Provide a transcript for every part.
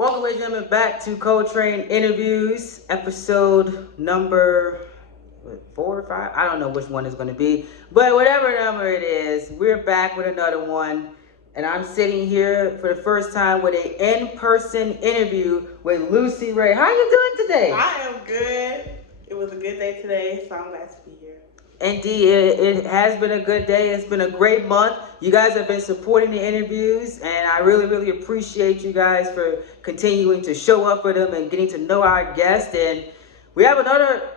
Welcome, ladies and gentlemen, back to Coletrain Interviews, episode number 4 or 5. I don't know which one is going to be, but whatever number it is, we're back with another one. And I'm sitting here for the first time with an in-person interview with Lucy Ray. How are you doing today? I am good. It was a good day today, so I'm glad to be here. Indeed, it has been a good day. It's been a great month. You guys have been supporting the interviews, and I really, really appreciate you guys for continuing to show up for them and getting to know our guests. And we have another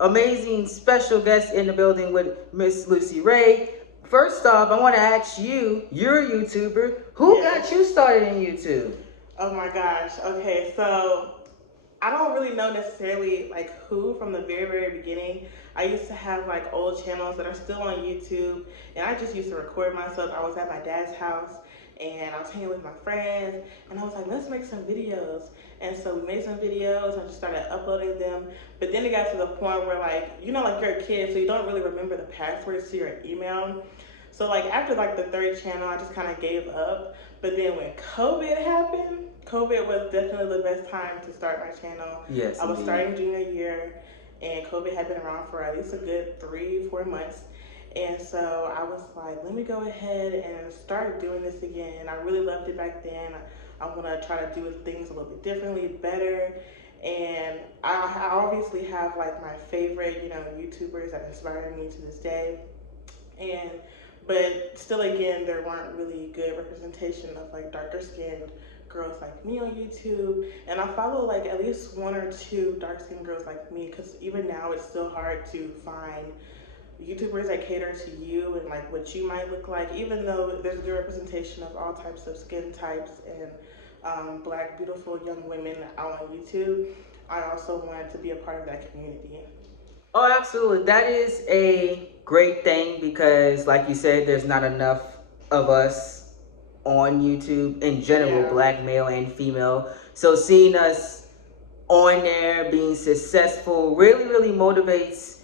amazing special guest in the building with Miss Lucy Ray. First off, I want to ask you, you're a YouTuber. Who got you started in YouTube? Oh my gosh. Okay, so I don't really know necessarily like who from the very, very beginning. I used to have like old channels that are still on YouTube, and I just used to record myself. I was at my dad's house and I was hanging with my friends, and I was like, let's make some videos. And so we made some videos and just started uploading them. But then it got to the point where like, you know, like you're a kid, so you don't really remember the passwords to your email. So like after like the third channel, I just kind of gave up. But then when COVID happened, COVID was definitely the best time to start my channel. Yes, I was indeed. starting junior year, and COVID had been around for at least a good 3-4 months. And so I was like, let me go ahead and start doing this again. I really loved it back then. I want to try to do things a little bit differently, better. And I obviously have like my favorite, you know, YouTubers that inspire me to this day. But still, again, there weren't really good representation of like darker skinned girls like me on YouTube. And I follow like at least 1 or 2 dark skinned girls like me, because even now it's still hard to find YouTubers that cater to you and like what you might look like, even though there's good representation of all types of skin types and black beautiful young women out on YouTube. I also wanted to be a part of that community. Oh, absolutely. That is a great thing because, like you said, there's not enough of us on YouTube in general, Yeah. black, male, and female. So seeing us on there being successful really, really motivates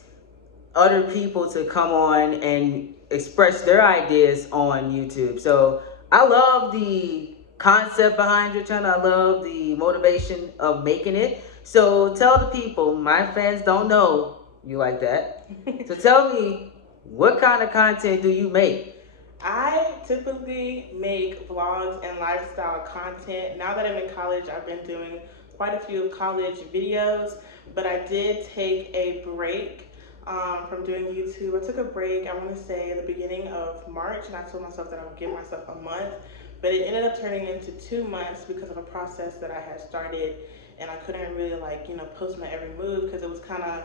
other people to come on and express their ideas on YouTube. So I love the concept behind your channel. I love the motivation of making it. So tell the people, my fans don't know you like that. So tell me, what kind of content do you make? I typically make vlogs and lifestyle content. Now that I'm in college, I've been doing quite a few college videos, but I did take a break from doing YouTube. I took a break, I want to say at the beginning of March, and I told myself that I would give myself a month, but it ended up turning into 2 months because of a process that I had started, and I couldn't really like, you know, post my every move because it was kind of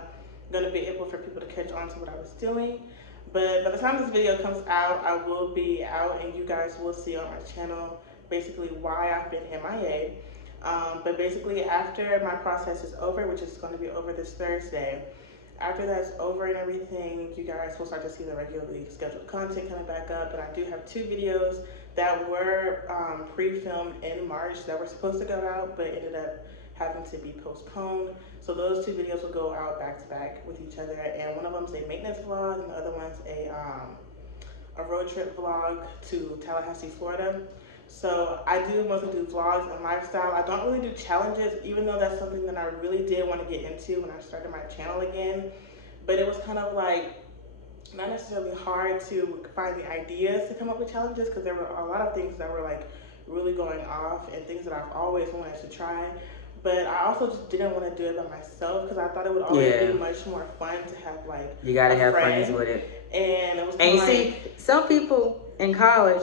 going to be able for people to catch on to what I was doing. But by the time this video comes out, I will be out and you guys will see on my channel basically why I've been MIA. But basically after my process is over, which is going to be over this Thursday, after that's over and everything, you guys will start to see the regularly scheduled content coming back up. And I do have 2 videos that were pre-filmed in March that were supposed to go out, but ended up having to be postponed. So those 2 videos will go out back to back with each other, and one of them's a maintenance vlog and the other one's a road trip vlog to Tallahassee, Florida. So I do mostly do vlogs and lifestyle. I don't really do challenges, even though that's something that I really did want to get into when I started my channel again. But it was kind of like not necessarily hard to find the ideas to come up with challenges, because there were a lot of things that were like really going off and things that I've always wanted to try. But I also just didn't want to do it by myself because I thought it would always be much more fun to have like you gotta have friend. friends with it. And it was and you like, see, some people in college,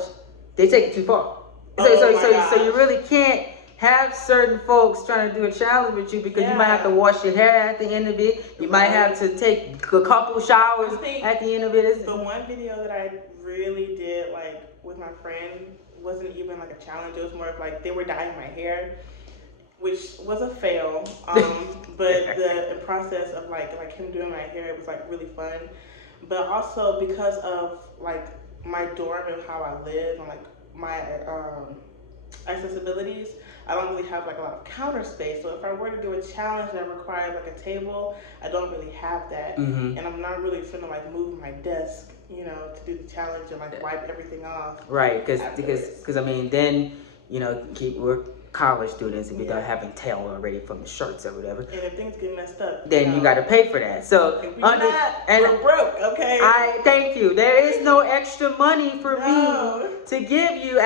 they take it too far. Oh So you really can't have certain folks trying to do a challenge with you because you might have to wash your hair at the end of it. You might have to take a couple showers at the end of it. The one video that I really did like with my friend wasn't even like a challenge. It was more of like they were dyeing my hair, which was a fail. But the process of like him doing my hair, it was like really fun. But also because of like my dorm and how I live and like my accessibilities, I don't really have like a lot of counter space. So if I were to do a challenge that required like a table, I don't really have that. And I'm not really finna like move my desk, you know, to do the challenge and like wipe everything off. Right, because I mean, then, you know, we're college students if Yeah. you're having tail already from the shirts or whatever. And if things get messed up, Then you got to pay for that. So if we do not, we're broke, okay? I thank you. There is no extra money for No. me to give you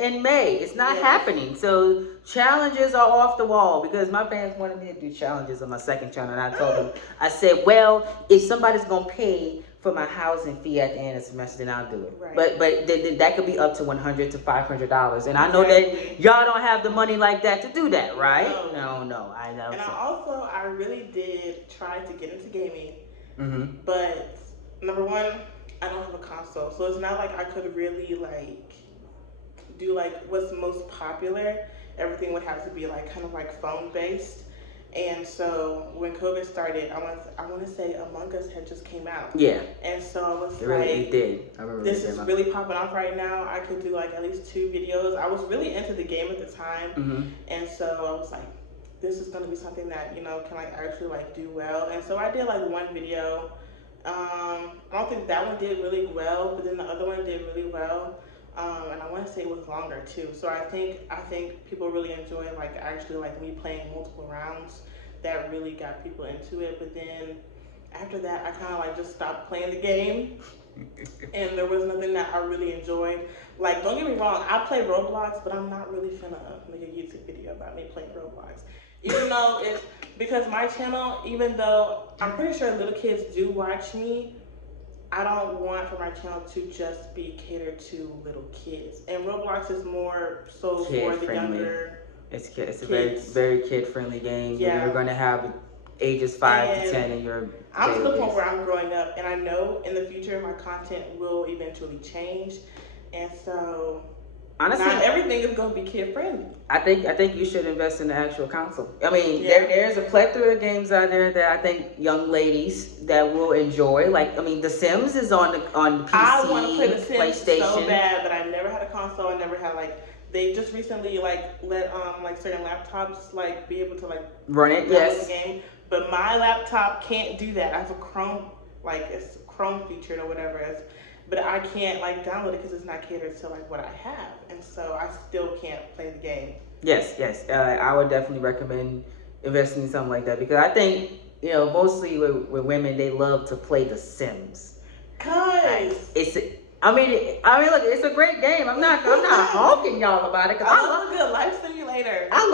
in May. It's not Yes. happening. So challenges are off the wall because my fans wanted me to do challenges on my second channel, and I told them, I said, well, if somebody's gonna pay for my housing fee at the end of the semester, then I'll do it. Right. But that could be up to $100 to $500, and I know that y'all don't have the money like that to do that, right? No, I know. And I really did try to get into gaming, Mm-hmm. but number one, I don't have a console, so it's not like I could really do what's most popular. Everything would have to be kind of phone based. And so when COVID started, I want to say Among Us had just came out. Yeah. And so I was it did. I remember this is really popping off right now. I could do at least 2 videos. I was really into the game at the time. Mm-hmm. And so I was like, this is going to be something that, can actually do well. And so I did 1 video. I don't think that one did really well, but then the other one did really well. And I want to say it was longer too. So I think people really enjoy actually me playing multiple rounds. That really got people into it. But then after that, I kind of just stopped playing the game, and there was nothing that I really enjoyed. Don't get me wrong, I play Roblox, but I'm not really finna make a YouTube video about me playing Roblox. Even though it's because my channel, even though I'm pretty sure little kids do watch me, I don't want for my channel to just be catered to little kids. And Roblox is more so for the younger. It's a very, very kid-friendly game. Yeah. You're going to have ages 5 to 10 in your I'm to the point where I'm growing up, and I know in the future my content will eventually change. And so honestly, not everything is going to be kid-friendly. I think you should invest in the actual console. I mean, there's a plethora of games out there that I think young ladies that will enjoy. The Sims is on PC, I want to play the Sims PlayStation. so bad, but I never had a console. I never had they just recently let certain laptops be able to run it. Yes. The game, but my laptop can't do that. I have a Chrome, it's Chrome featured or whatever it is. But I can't download it because it's not catered to what I have, and so I still can't play the game. Yes. I would definitely recommend investing in something like that because I think mostly with women they love to play the Sims. I mean, look, it's a great game. I'm not honking y'all about it. I love a good life simulator. I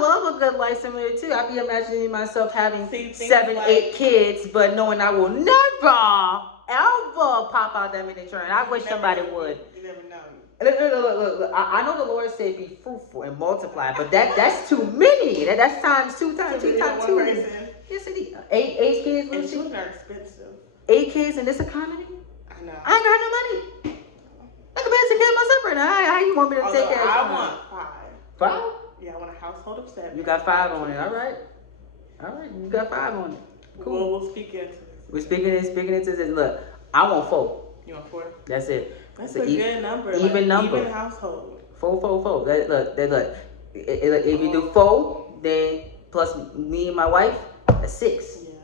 love a good life simulator too. I be imagining myself having 7, 8 kids, but knowing I will never ever pop out that many children. I wish somebody would. You never know. Look. I know the Lord said be fruitful and multiply, but that's too many. That's times 2 times 2 times 2. Yes, indeed. 8 kids. And children are expensive. 8 kids in this economy? I know. I ain't got no money. I can barely take care of myself right now. How you want me to take care of I want 5. 5? Yeah, I want a household of 7. You got 5 on it. All right. You got 5 on it. Cool. Well, we'll speak into this. We're speaking into this. Look, I want 4. You want 4? That's it. That's a good number. Even number. Even household. 4. Look. If you do 4, then plus me and my wife, that's 6. Yeah.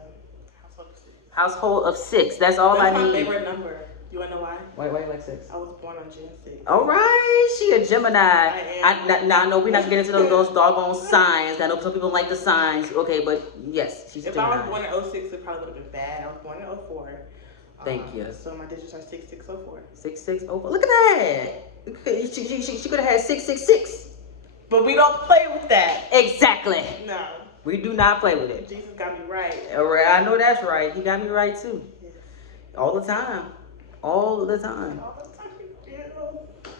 Household of 6. That's all I need. That's my favorite number. You wanna know why? Why you like 6? I was born on June 6th. All right, she a Gemini. I am. I know we're not getting into those doggone signs. I know some people like the signs. Okay, but yes, she's a Gemini. If I was born in 06, it probably would have been bad. I was born in 04. Thank you. So my digits are 6604. 6604. Look at that. She could have had 666. But we don't play with that. Exactly. No. We do not play with it. Jesus got me right. All right, I know that's right. He got me right too. Yes. All the time. All the time.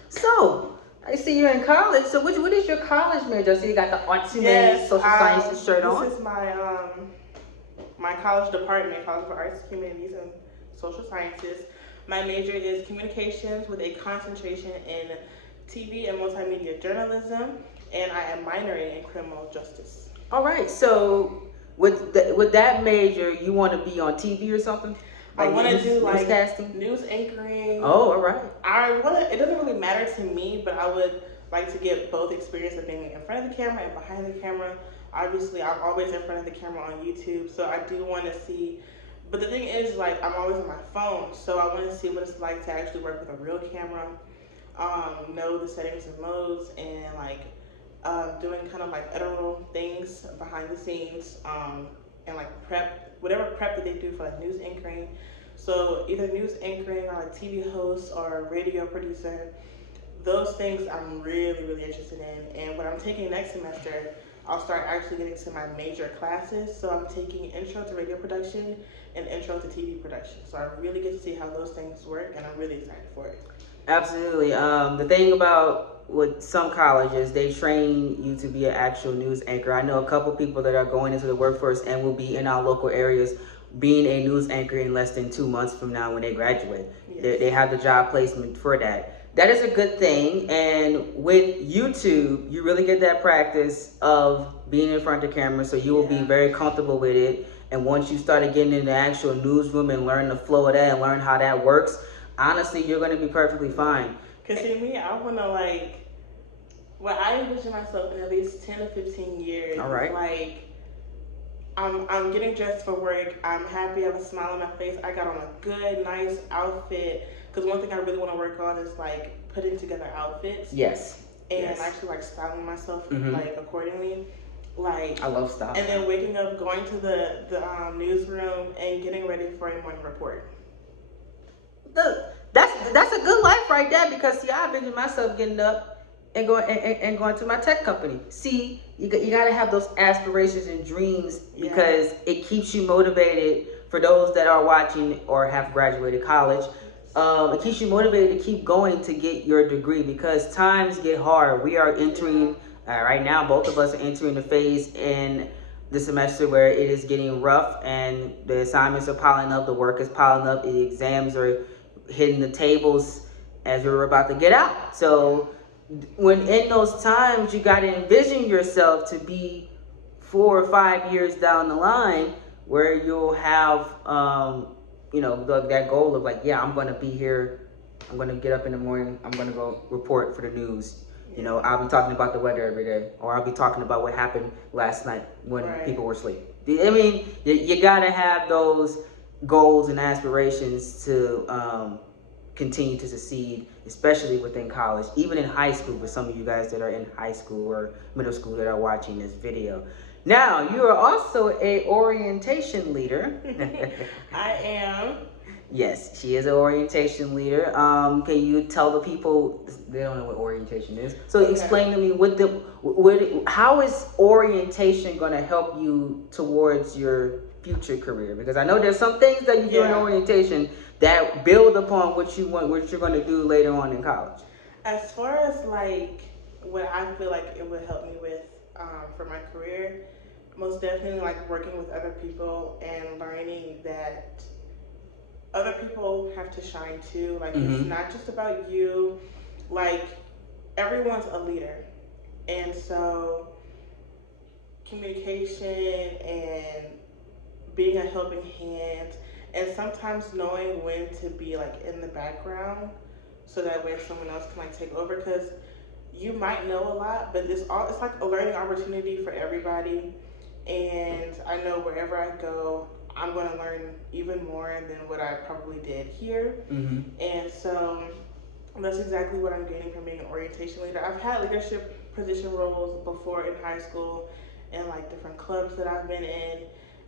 So, I see you're in college. So, what is your college major? So, you got the arts humanities, social sciences shirt on. This is my college department, College for Arts, Humanities, and Social Sciences. My major is communications with a concentration in TV and multimedia journalism, and I am minoring in criminal justice. All right. So, with that major, you want to be on TV or something? I want to do newscasting, news anchoring. Oh, all right. It doesn't really matter to me, but I would like to get both experience of being in front of the camera and behind the camera. Obviously, I'm always in front of the camera on YouTube, so I do want to see. But the thing is, I'm always on my phone, so I want to see what it's like to actually work with a real camera, know the settings and modes, and doing kind of like editorial things behind the scenes, and like prep, whatever prep that they do for like news anchoring. So either news anchoring or like TV host or radio producer, those things I'm really, really interested in. And what I'm taking next semester, I'll start actually getting to my major classes. So I'm taking intro to radio production and intro to TV production. So I really get to see how those things work, and I'm really excited for it. Absolutely. The thing about with some colleges, they train you to be an actual news anchor. I know a couple people that are going into the workforce and will be in our local areas being a news anchor in less than 2 months from now when they graduate. Yes. They have the job placement for that. That is a good thing. And with YouTube, you really get that practice of being in front of the camera, so you will be very comfortable with it. And once you started getting in the actual newsroom and learn the flow of that and learn how that works, honestly, you're going to be perfectly fine. Cause see me, I wanna like, well, I envision myself in at least 10 to 15 years. All right. Like, I'm getting dressed for work. I'm happy. I have a smile on my face. I got on a good, nice outfit. Cause one thing I really want to work on is like putting together outfits. Yes. And yes. actually like styling myself like accordingly. Like, I love style. And then waking up, going to the newsroom, and getting ready for a morning report. That's a good life right there, because see, I envision myself getting up and going to my tech company. See, you got to have those aspirations and dreams, because it keeps you motivated. For those that are watching or have graduated college, it keeps you motivated to keep going to get your degree, because times get hard. We are entering right now. Both of us are entering the phase in the semester where it is getting rough, and the assignments are piling up, the work is piling up, the exams are hitting the tables as we're about to get out. So when in those times, you got to envision yourself to be 4 or 5 years down the line, where you'll have that goal of like, I'm going to be here, I'm going to get up in the morning, I'm going to go report for the news. I'll be talking about the weather every day, or I'll be talking about what happened last night when people were asleep. I mean, you got to have those goals and aspirations to continue to succeed, especially within college, even in high school, for some of you guys that are in high school or middle school that are watching this video. Now, you are also a orientation leader. I am. Yes, she is an orientation leader. Can you tell the people, they don't know what orientation is, so explain to me how is orientation going to help you towards your future career? Because I know there's some things that you do in orientation that build upon what you're going to do later on in college. As far as like what I feel like it would help me with for my career, most definitely like working with other people and learning that other people have to shine too. Like, it's not just about you. Like, everyone's a leader. And so communication and being a helping hand, and sometimes knowing when to be like in the background, so that way someone else can like take over, because you might know a lot, but it's like a learning opportunity for everybody. And I know wherever I go, I'm going to learn even more than what I probably did here. And so that's exactly what I'm gaining from being an orientation leader. I've had leadership position roles before in high school and like different clubs that I've been in.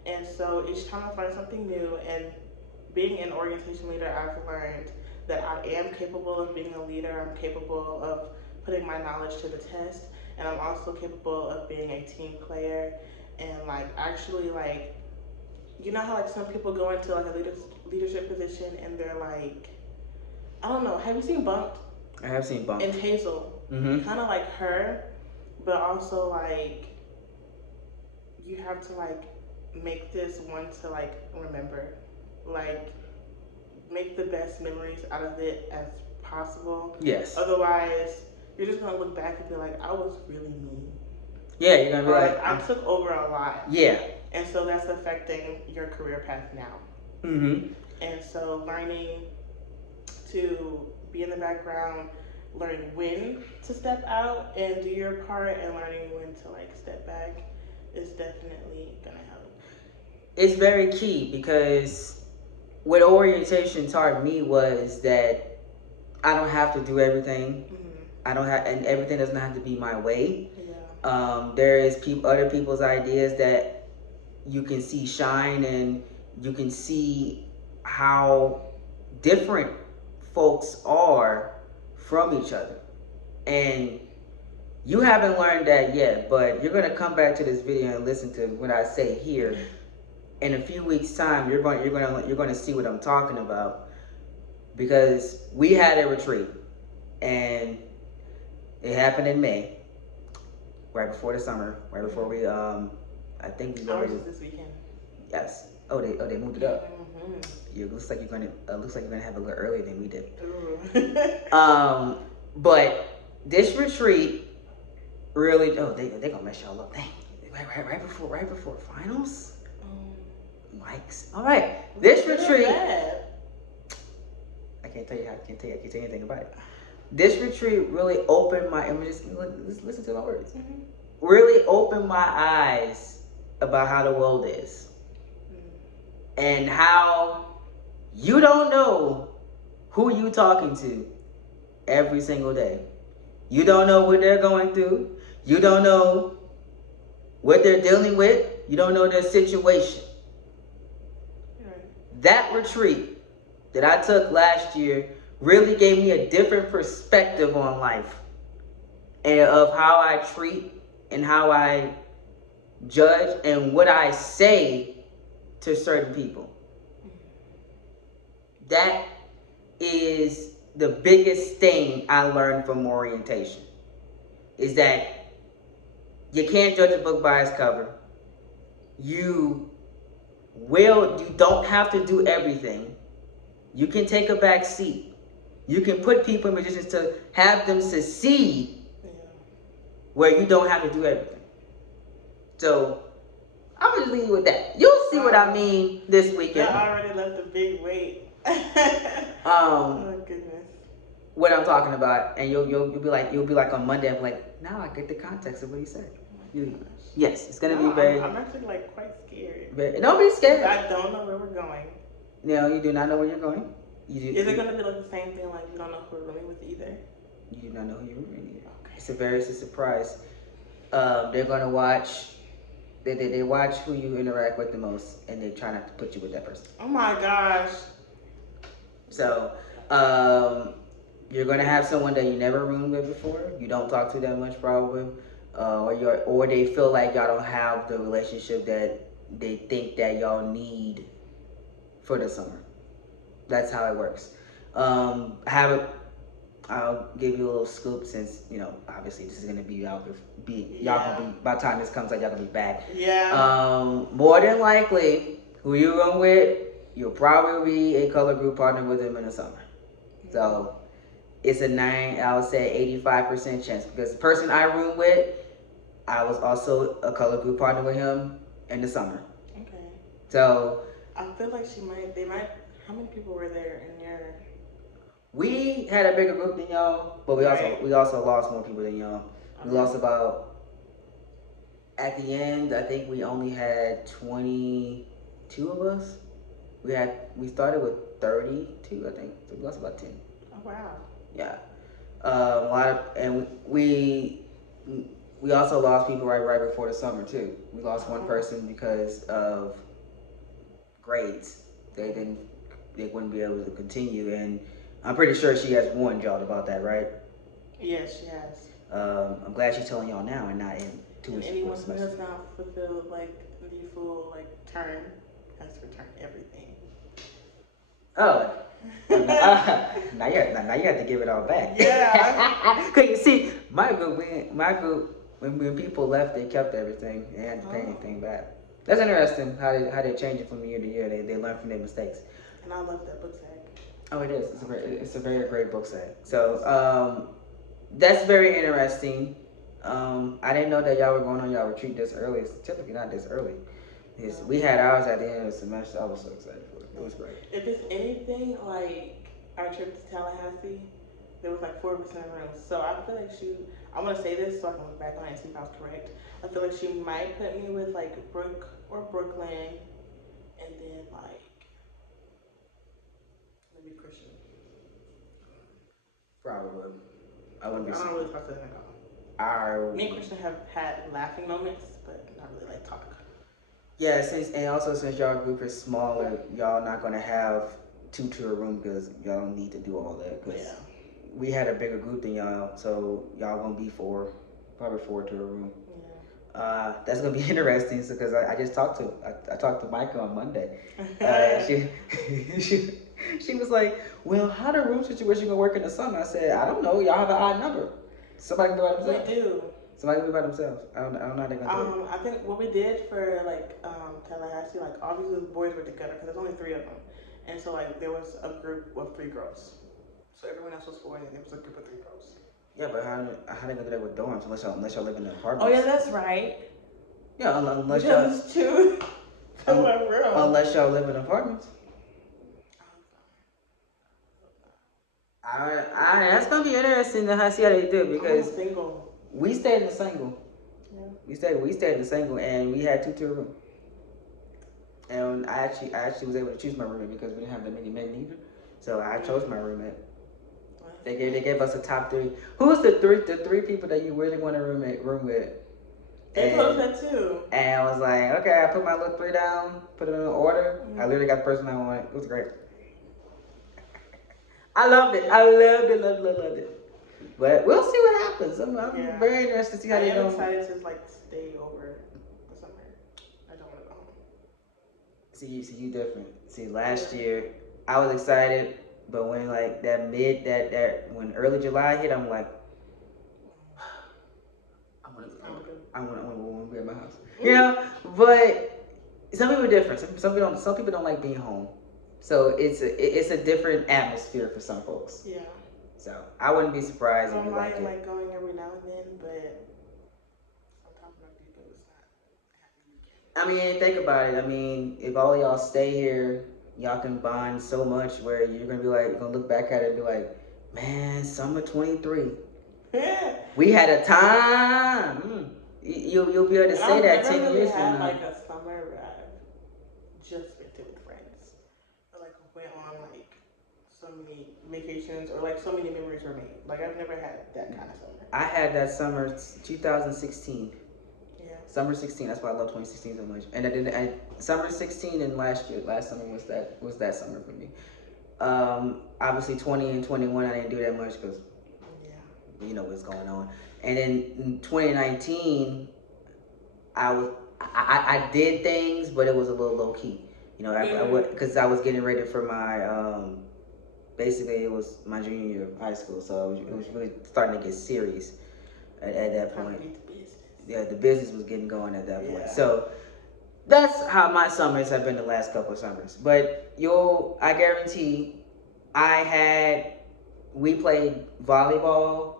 And so each time I learn something new, and being an orientation leader, I've learned that I am capable of being a leader. I'm capable of putting my knowledge to the test, and I'm also capable of being a team player, and like actually like, you know how like some people go into like a leadership position and they're like, I don't know, have you seen Bumped? I have seen Bumped. And Hazel, kind of like her, but also like you have to like make this one to like remember, like make the best memories out of it as possible. Yes. Otherwise, you're just gonna look back and be like, I was really mean. Yeah, you're gonna be like, I took over a lot. Yeah. And so that's affecting your career path now. And so learning to be in the background, learning when to step out and do your part, and learning when to like step back is definitely gonna help. It's very key, because what orientation taught me was that I don't have to do everything. I don't have, and everything doesn't have to be my way. There is other people's ideas that you can see shine, and you can see how different folks are from each other. And you haven't learned that yet, but you're gonna come back to this video and listen to what I say here. In a few weeks' time, you're going to see what I'm talking about, because we had a retreat, and it happened in May, right before the summer, right before we I think we Ours is this weekend. Yes. They moved it up. It looks like you're gonna have it a little earlier than we did. But this retreat really, they gonna mess y'all up. Dang. Right before finals. Mics. All right. This retreat. I can't tell you anything about it. This retreat really opened my. Just listen to my words. Mm-hmm. Really opened my eyes about how the world is, and how you don't know who you talking to every single day. You don't know what they're going through. You don't know what they're dealing with. You don't know their situation. That retreat that I took last year really gave me a different perspective on life, and of how I treat and how I judge and what I say to certain people. That is the biggest thing I learned from orientation, is that you can't judge a book by its cover. You don't have to do everything. You can take a back seat. You can put people in positions to have them succeed, where you don't have to do everything. So I'm gonna just leave you with that. You'll see what I mean this weekend. I already left a big weight. Oh goodness. What I'm talking about, and you'll be like on Monday, I'm like, now I get the context of what he said. Yes, it's gonna be very. I'm actually like quite scared. Don't be scared. I don't know where we're going. No, you do not know where you're going. Is it gonna be like the same thing? Like you don't know who we're really with either. You do not know who you're with either. Okay. It's a surprise. They're gonna watch. They watch who you interact with the most, and they try not to put you with that person. Oh my gosh. So, you're gonna have someone that you never roomed with before. You don't talk to that much probably, or they feel like y'all don't have the relationship that they think that y'all need for the summer. That's how it works. I'll give you a little scoop, since obviously this is gonna be out. Y'all gonna be, by the time this comes out, y'all gonna be back. Yeah. More than likely, who you run with, you'll probably be a color group partner with them in the summer. So it's I would say 85% chance, because the person I room with, I was also a color group partner with him in the summer. Okay. So I feel like they might. How many people were there in your? We had a bigger group than y'all, but we also lost more people than y'all. We lost about, at the end, I think we only had 22 of us. We started with 32, I think. So we lost about 10. Oh wow. Yeah. A lot of, and we also lost people right before the summer too. We lost one person because of grades. They wouldn't be able to continue, and I'm pretty sure she has warned y'all about that, right? Yes, she has. I'm glad she's telling y'all now and not in 2 weeks. Anyone who has not fulfilled like the full term has to return everything. Oh. Now you have to give it all back. Yeah. Cause you see, my group, when people left, they kept everything. They hadn't to pay anything back. That's interesting how they change it from year to year. They learn from their mistakes. And I love that book set. Oh, it is. It's a very great book set. So that's very interesting. I didn't know that y'all were going on y'all retreat this early. It's typically not this early. We had ours at the end of the semester. I was so excited for it. It was great. If it's anything like our trip to Tallahassee, there was 4% rooms. So I feel like I want to say this so I can look back on it and see if I was correct. I feel like she might put me with Brooke or Brooklyn, and then maybe Christian. Probably. I wouldn't be. I don't really talk to them at all. Me and Christian have had laughing moments, but not really like talk. Yeah, and also since y'all group is smaller, y'all not gonna have two to a room because y'all don't need to do all that. Cause we had a bigger group than y'all, so y'all gonna be probably four to a room. That's gonna be interesting because I just I talked to Micah on Monday. She she was like, "Well, how the room situation gonna work in the summer?" I said, "I don't know. Y'all have an odd number. Somebody can go by themselves." We do. Somebody can be by themselves. I don't know how they're gonna do it. I think what we did for like Tallahassee, like obviously the boys were together because there's only three of them, and so like there was a group of three girls, so everyone else was four, and there was a group of three girls. Yeah, but how they gonna do that with dorms unless y'all live in an apartment? Oh yeah, that's right. Yeah, unless because it's two to one room. Unless y'all live in apartments. That's gonna be interesting to see how they do because single. We stayed in the single. Yeah. We stayed in the single, and we had two to a room. And I actually was able to choose my roommate because we didn't have that many men either. So I chose my roommate. They gave us a top three. Who's the three people that you really want to room with? They chose that too. And I was like, okay, I put my little three down, put them in order. Mm-hmm. I literally got the person I wanted. It was great. I loved it. Loved it. But we'll see what happens. I'm very interested to see how they go. I'm excited to like stay over the summer. I don't want to go home. See you different. See, last year I was excited, but when like that when early July hit, I'm like, I want to be at my house. You know, but some people are different. Some people don't like being home. So it's a different atmosphere for some folks. Yeah. So I wouldn't be surprised if you like it. Like going every now and then, but sometimes when I do go, it's not. I mean, think about it. I mean, if all y'all stay here, y'all can bond so much where you're gonna be like, you're gonna look back at it and be like, man, summer 23. We had a time. You'll be able to say that 10 years from now. Like a summer where I've just spent it with friends, or like went on like so many vacations, or like so many memories were made. Like I've never had that kind of summer. I had that summer 2016. Yeah. Summer 16. That's why I love 2016 so much. And I did summer 16 and last summer was that summer for me. Obviously 20 and 21 I didn't do that much because you know what's going on. And then in 2019, I did things, but it was a little low key. You know, because I was getting ready for my basically it was my junior year of high school, so it was really starting to get serious at that point. Yeah, the business was getting going at that point. So that's how my summers have been the last couple of summers. But I guarantee, we played volleyball.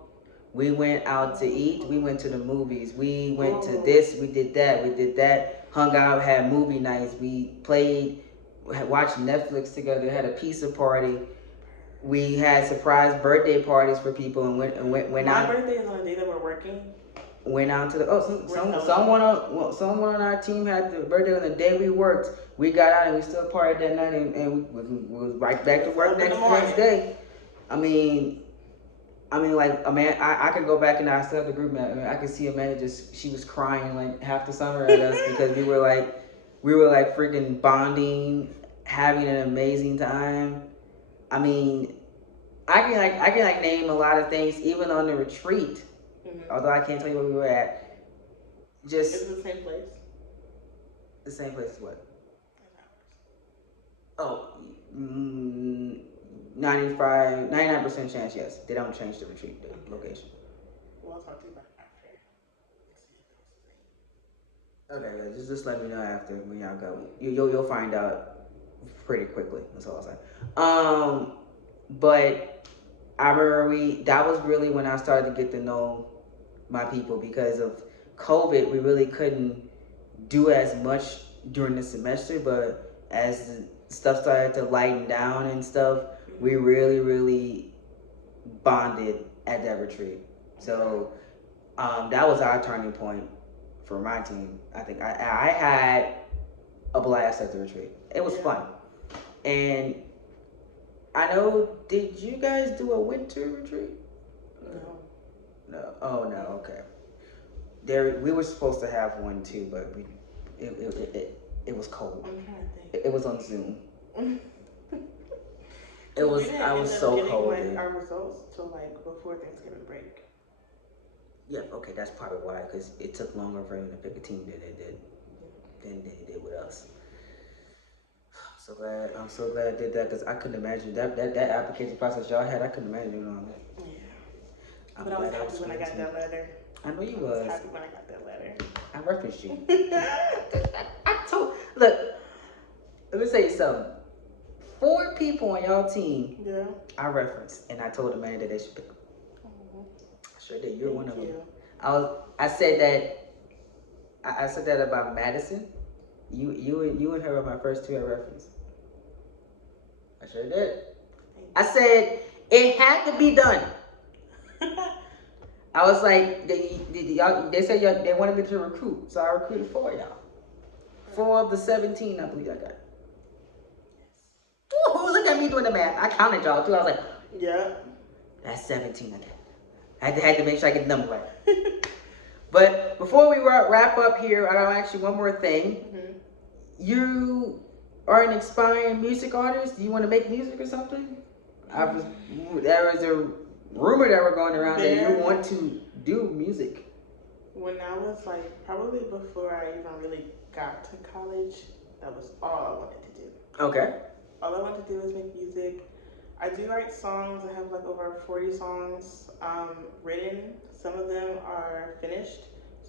We went out to eat. We went to the movies. We went to this. We did that. Hung out, had movie nights. We played, watched Netflix together. Had a pizza party. We had surprise birthday parties for people and went out. My birthday is on the day that we're working. Went out to someone on our team had the birthday on the day we worked. We got out and we still partied that night and we was right back to work next day. I mean, like, I could go back and I still have the group map. I mean, I could see Amanda she was crying like half the summer at us because we were like freaking bonding, having an amazing time. I mean, I can name a lot of things even on the retreat. Mm-hmm. Although I can't tell you where we were at. Is it the same place? The same place as what? Oh, 99% chance, yes. They don't change the retreat location. Well, I'll talk to you about it after. Okay, just let me know after when y'all go. You'll find out pretty quickly. That's all I'll say. But I remember that was really when I started to get to know my people because of COVID. We really couldn't do as much during the semester, but as the stuff started to lighten down and stuff, we really, really bonded at that retreat. So that was our turning point for my team. I think I had a blast at the retreat. It was fun. And I know, did you guys do a winter retreat? No. No. Oh no. Okay. There, we were supposed to have one too, but it was cold. I'm trying to It was on Zoom. think. It We was. didn't I end was up so getting cold, like dude. our results till like before Thanksgiving break. Yep. Okay, that's probably why, because it took longer for him to pick a team than it did than he did with us. So glad. I'm so glad I did that because I couldn't imagine that application process y'all had. I couldn't imagine doing all that. Yeah. I'm But I was glad I happy was when I got 22. that letter. I know you I was was. happy when I got that letter. I referenced you. I told. Look, let me say something. 4 people on y'all team Yeah. I referenced, and I told the man that they should pick them. I sure did. You're one Thank of them. you. I said that. I said that about Madison. You and her were my first 2 I referenced. I sure did. I said it had to be done. I was like, they said they wanted me to recruit, so I recruited 4 of y'all. 4 of the 17, I believe I got. Ooh, look at me doing the math. I counted y'all too. I was like, Yeah. that's 17 I got. I had to make sure I get the number right. But before we wrap up here, I gotta ask you one more thing. Mm-hmm. You are an aspiring music artist. Do you want to make music or something? There was a rumor that were going around that you want to do music. When I was like, probably before I even really got to college, that was all I wanted to do. Okay. All I wanted to do was make music. I do write songs. I have like over 40 songs written. Some of them are finished,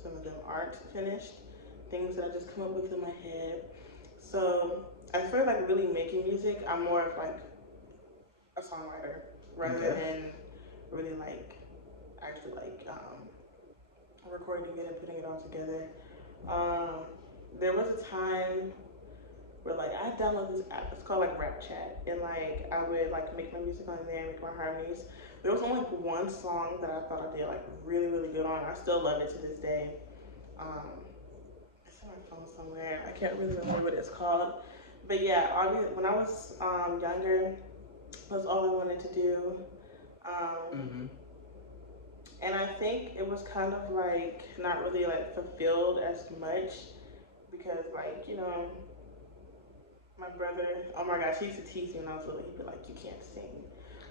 some of them aren't finished. Things that I just come up with in my head. So I feel like really making music, I'm more of like a songwriter rather than really like actually like recording it and putting it all together. Um, there was a time where like I downloaded this app. It's called like Rap Chat, and like I would like make my music on there, make my harmonies. There was only like one song that I thought I did like really really good on. I still love it to this day. It's on my phone somewhere. I can't really remember what it's called. But yeah, obviously, when I was younger, was all I wanted to do. And I think it was kind of like not really like fulfilled as much because like, you know, my brother, oh my gosh, he used to tease me when I was little. He'd be like, you can't sing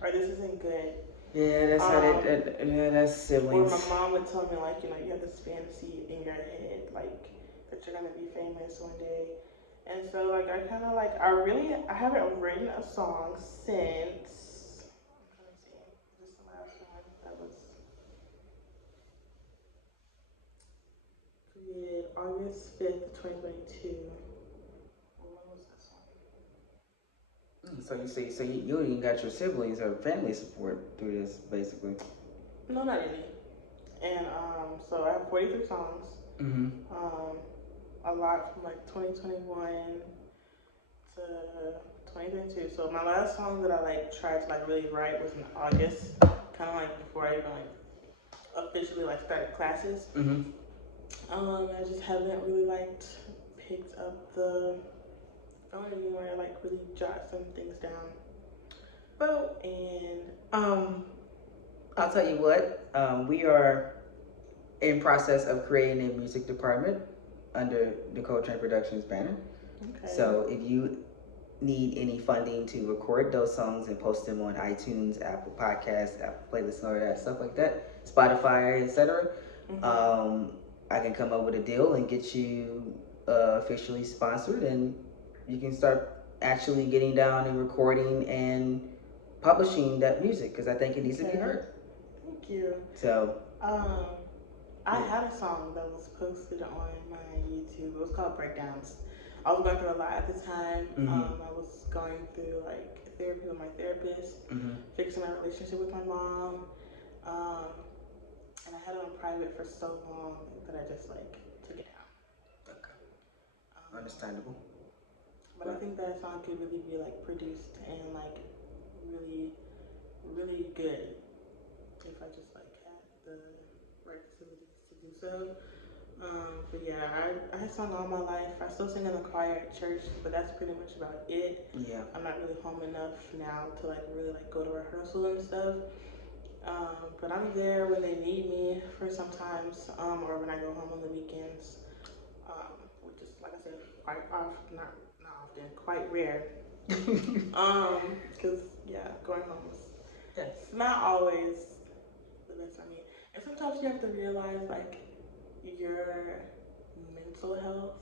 or this isn't good. Yeah, that's how yeah, that's siblings. Or my mom would tell me like, you know, you have this fantasy in your head, like that you're gonna be famous one day. And so like I kind of like I haven't written a song since. Let me see, this is the last one that was created August 5th, 2022. When was this one? So you even got your siblings or family support through this, basically. No, not really. And so I have 43 songs. Mm-hmm. A lot from like 2021 to 2022. So my last song that I like tried to like really write was in August, kind of like before I even like officially like started classes. Mm-hmm. I just haven't really like picked up the phone anymore, like really jot some things down. Well, And I'll tell you what. We are in process of creating a music department under the Coletrain Productions banner. okay. So if you need any funding to record those songs and post them on iTunes, Apple Podcasts, Apple Playlists, and all that stuff like that, Spotify, etc. I can come up with a deal and get you officially sponsored, and you can start actually getting down and recording and publishing that music because I think it needs to be heard. Thank you. So, I had a song that was posted on my YouTube. It was called Breakdowns. I was going through a lot at the time. I was going through like therapy with my therapist, fixing my relationship with my mom, and I had it on private for so long that I just like took it down. Okay. Understandable. But I think that song could really be like produced and like really, really good if I just like had the right facilities to do so. But yeah, I sung all my life. I still sing in the choir at church, but that's pretty much about it. Yeah. I'm not really home enough now to like really like go to rehearsal and stuff. But I'm there when they need me for sometimes, or when I go home on the weekends, which is, like I said, quite often, not often, quite rare. Because yeah, going home is Yes. it's not always the best. I mean, and sometimes you have to realize like your mental health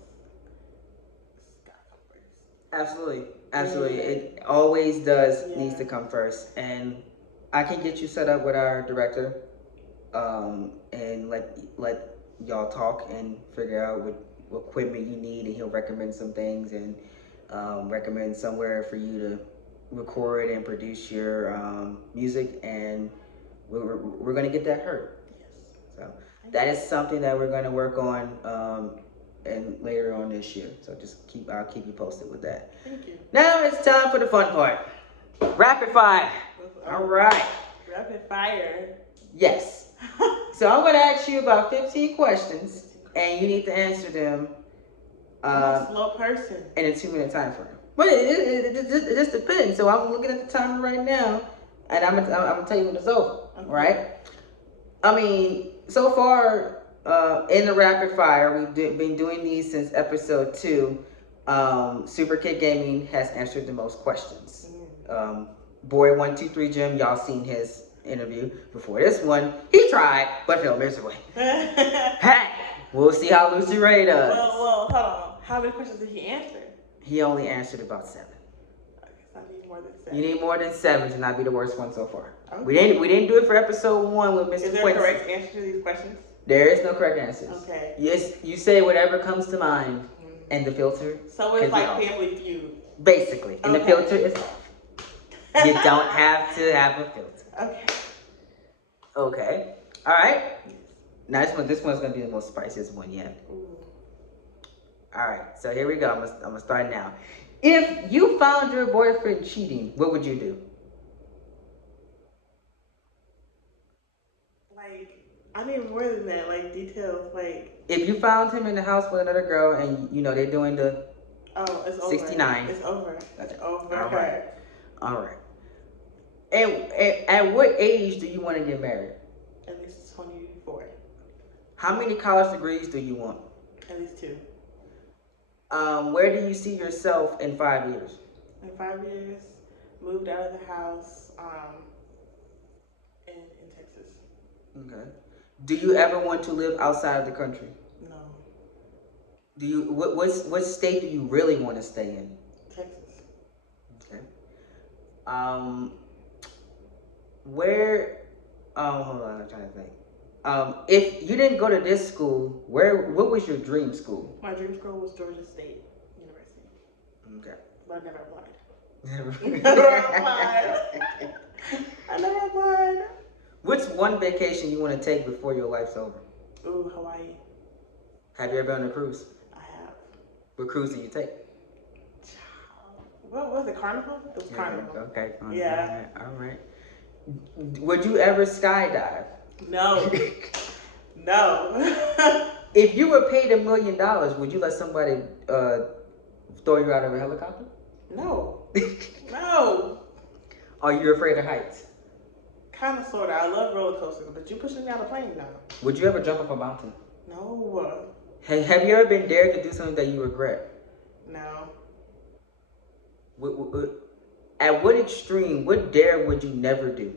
has gotta come first. Absolutely, absolutely. Yeah. It always does needs to Yeah. come first, and I can get you set up with our director, and let y'all talk and figure out what equipment you need, and he'll recommend some things and recommend somewhere for you to record and produce your music, and we're gonna get that heard. Yes. So that is something that we're gonna work on. And later on this year, so I'll keep you posted with that. Thank you. Now it's time for the fun part. Rapid fire. All right. Rapid fire. Yes. So I'm going to ask you about 15 questions, and you need to answer them. I'm a slow person. In a 2-minute time frame. But it just depends. So I'm looking at the timer right now, and I'm gonna tell you when it's over. Okay. Right? I mean, so far in the rapid fire, we've been doing these since episode 2. Super Kid Gaming has answered the most questions. Boy 123 Jim, y'all seen his interview before this one. He tried, but failed miserably. Hey, we'll see how Lucy Ray does. Well, hold on. How many questions did he answer? He only answered about 7. Okay, so I need more than 7. You need more than 7 to not be the worst one so far. Okay. We didn't do it for episode 1 with Mr. Is there Quincy. a correct answer to these questions? There is no correct answers. Okay. Yes, you say whatever comes to mind, and the filter. So it's like Family Feud. Basically, and the filter is off. You don't have to have a filter. Okay. Okay. All right. Now this one's gonna be the most spiciest one yet. Ooh. All right. So here we go. I'm gonna start now. If you found your boyfriend cheating, what would you do? Like, I need more than that. Like details. Like, if you found him in the house with another girl, and they're doing the it's over. 69. It's over. It's over. All right. All right. And at what age do you want to get married? At least 24. How many college degrees do you want? At least 2. Where do you see yourself in 5 years? In 5 years, moved out of the house, in Texas. Okay. Do you ever want to live outside of the country? No. Do you what state do you really want to stay in? Texas. Okay. Where? Hold on, I'm trying to think. If you didn't go to this school, what was your dream school? My dream school was Georgia State University. Okay. But I never applied. Never applied. I never applied. What's one vacation you want to take before your life's over? Ooh, Hawaii. Have you ever been on a cruise? I have. What cruise did you take? What was it, Carnival? It was Carnival. Okay. Yeah. All right. Would you ever skydive? No. No. If you were paid $1 million, would you let somebody throw you out of a helicopter? No. No. Are you afraid of heights? Kind of, sort of. I love roller coasters, but you pushing me out of plane now. Would you ever jump off a mountain? No. Have you ever been dared to do something that you regret? No. At what extreme, what dare would you never do?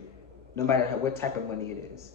No matter what type of money it is.